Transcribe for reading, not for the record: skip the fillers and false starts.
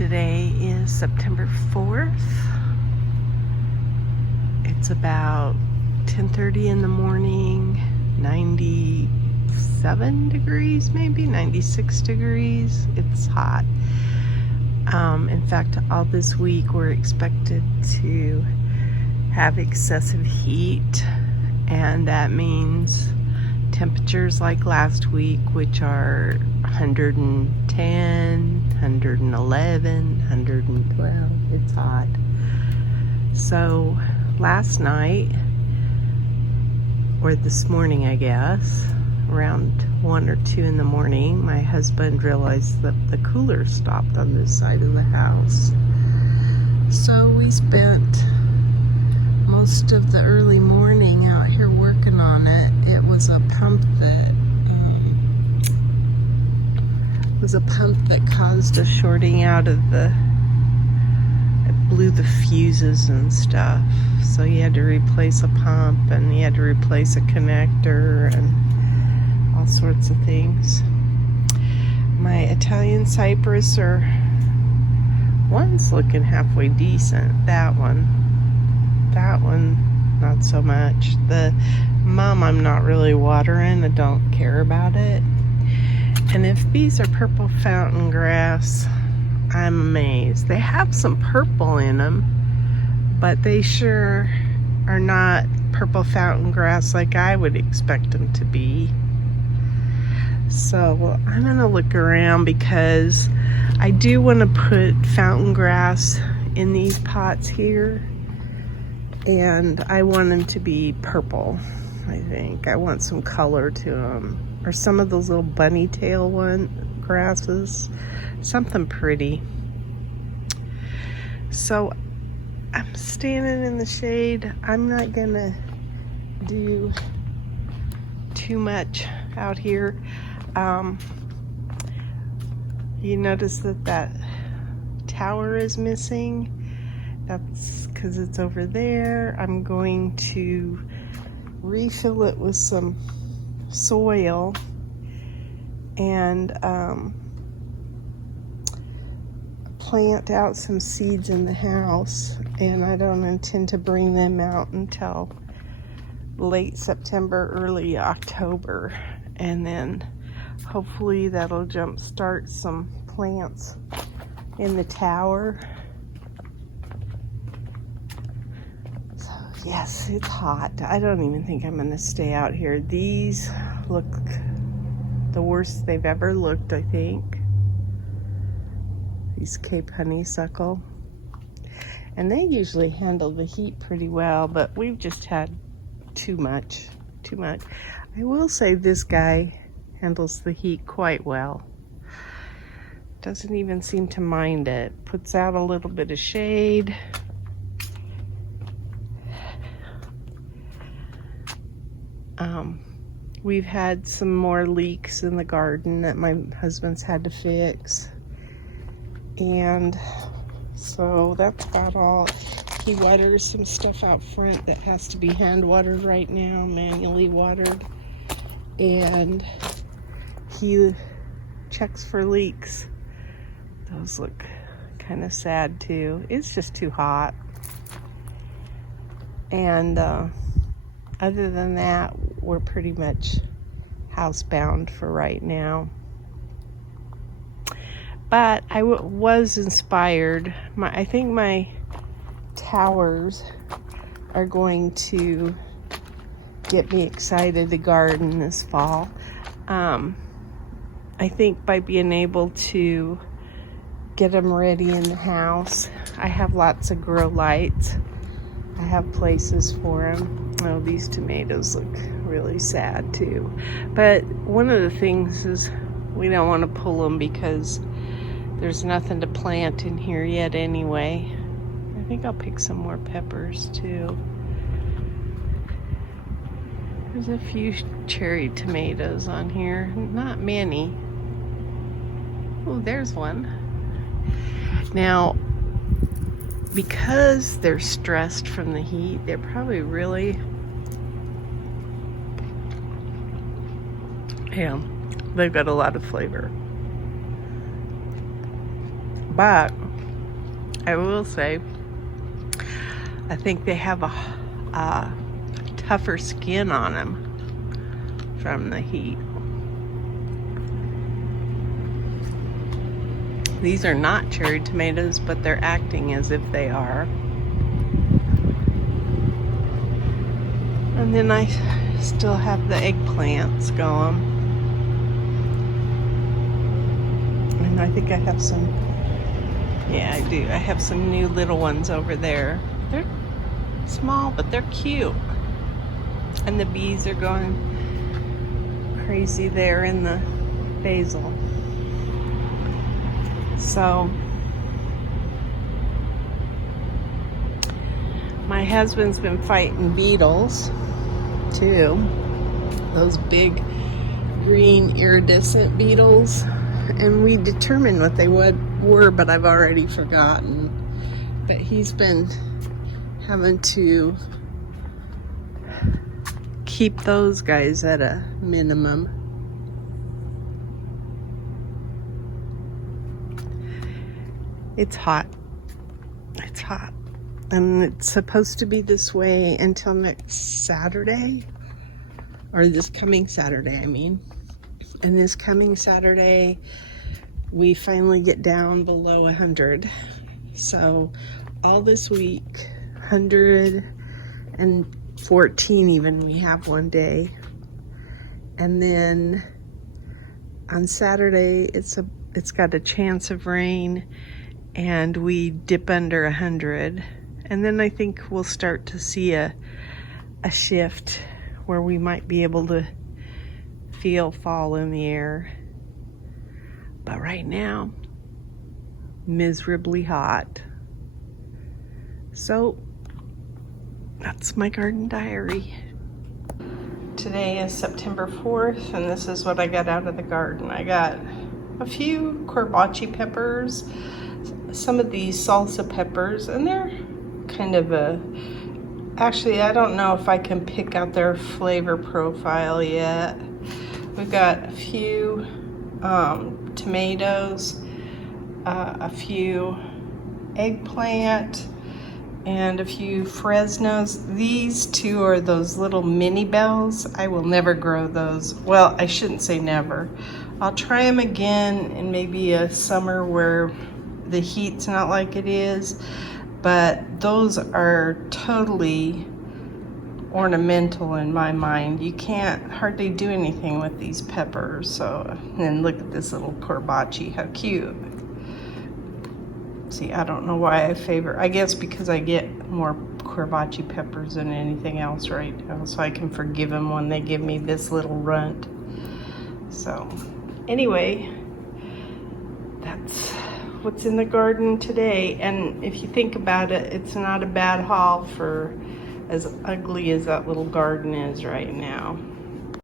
Today is September 4th. It's about 10:30 in the morning, 97 degrees, maybe 96 degrees. It's hot. In fact, all this week we're expected to have excessive heat, and that means temperatures like last week, which are 110, 111, 112. It's hot. So last night, or this morning I guess, around 1 or 2 in the morning, my husband realized that the cooler stopped on this side of the house. So we spent most of the early morning out here working on it. It was a pump that caused a shorting out of it blew the fuses and stuff. So you had to replace a pump, and you had to replace a connector and all sorts of things. My Italian cypress one's looking halfway decent. That one, not so much. The mum, I'm not really watering. I don't care about it. And if these are purple fountain grass, I'm amazed. They have some purple in them, but they sure are not purple fountain grass like I would expect them to be. So I'm gonna look around because I do want to put fountain grass in these pots here, and I want them to be purple. I think I want some color to them, or some of those little bunny tail grasses, something pretty. So I'm standing in the shade. I'm not gonna do too much out here. You notice that tower is missing. That's because it's over there. I'm going to refill it with some soil and plant out some seeds in the house, and I don't intend to bring them out until late September, early October, and then hopefully that'll jumpstart some plants in the tower. So yes, it's hot. I don't even think I'm gonna stay out here. These look the worst they've ever looked, I think. These Cape honeysuckle. And they usually handle the heat pretty well, but we've just had too much. I will say this guy handles the heat quite well. Doesn't even seem to mind it. Puts out a little bit of shade. We've had some more leaks in the garden that my husband's had to fix. And so that's about all. He waters some stuff out front that has to be hand watered right now, manually watered. And he checks for leaks. Those look kind of sad too. It's just too hot. And other than that, we're pretty much housebound for right now. But I was inspired. I think my towers are going to get me excited to garden this fall. I think by being able to get them ready in the house. I have lots of grow lights. I have places for them. Oh, these tomatoes look really sad too. But one of the things is we don't want to pull them because there's nothing to plant in here yet anyway. I think I'll pick some more peppers too. There's a few cherry tomatoes on here. Not many. Oh, there's one. Now, because they're stressed from the heat, they're probably really, they've got a lot of flavor. But I will say, I think they have a tougher skin on them from the heat. These are not cherry tomatoes, but they're acting as if they are. And then I still have the eggplants going. And I think I have some, yeah, I do. I have some new little ones over there. They're small, but they're cute. And the bees are going crazy there in the basil. So my husband's been fighting beetles too. Those big green iridescent beetles. And we determined what they were, but I've already forgotten. But he's been having to keep those guys at a minimum. It's hot. It's hot. And it's supposed to be this way until next Saturday. Or this coming Saturday, I mean. And this coming Saturday, we finally get down below 100. So all this week, 114 even, we have one day. And then on Saturday, it's got a chance of rain, and we dip under 100. And then I think we'll start to see a shift where we might be able to feel fall in the air. But right now, miserably hot. So that's my garden diary. Today is September 4th, and this is what I got out of the garden. I got a few corbachi peppers, some of these salsa peppers, and they're kind of actually, I don't know if I can pick out their flavor profile yet. We've got a few tomatoes, a few eggplant, and a few Fresnos. These two are those little mini bells. I will never grow those. Well, I shouldn't say never. I'll try them again in maybe a summer where the heat's not like it is, but those are totally ornamental in my mind. You can't hardly do anything with these peppers. So, and look at this little corbachi, how cute. See, I don't know why I favor, I guess because I get more corbachi peppers than anything else right now, so I can forgive them when they give me this little runt. So anyway, that's what's in the garden today. And if you think about it, it's not a bad haul for as ugly as that little garden is right now.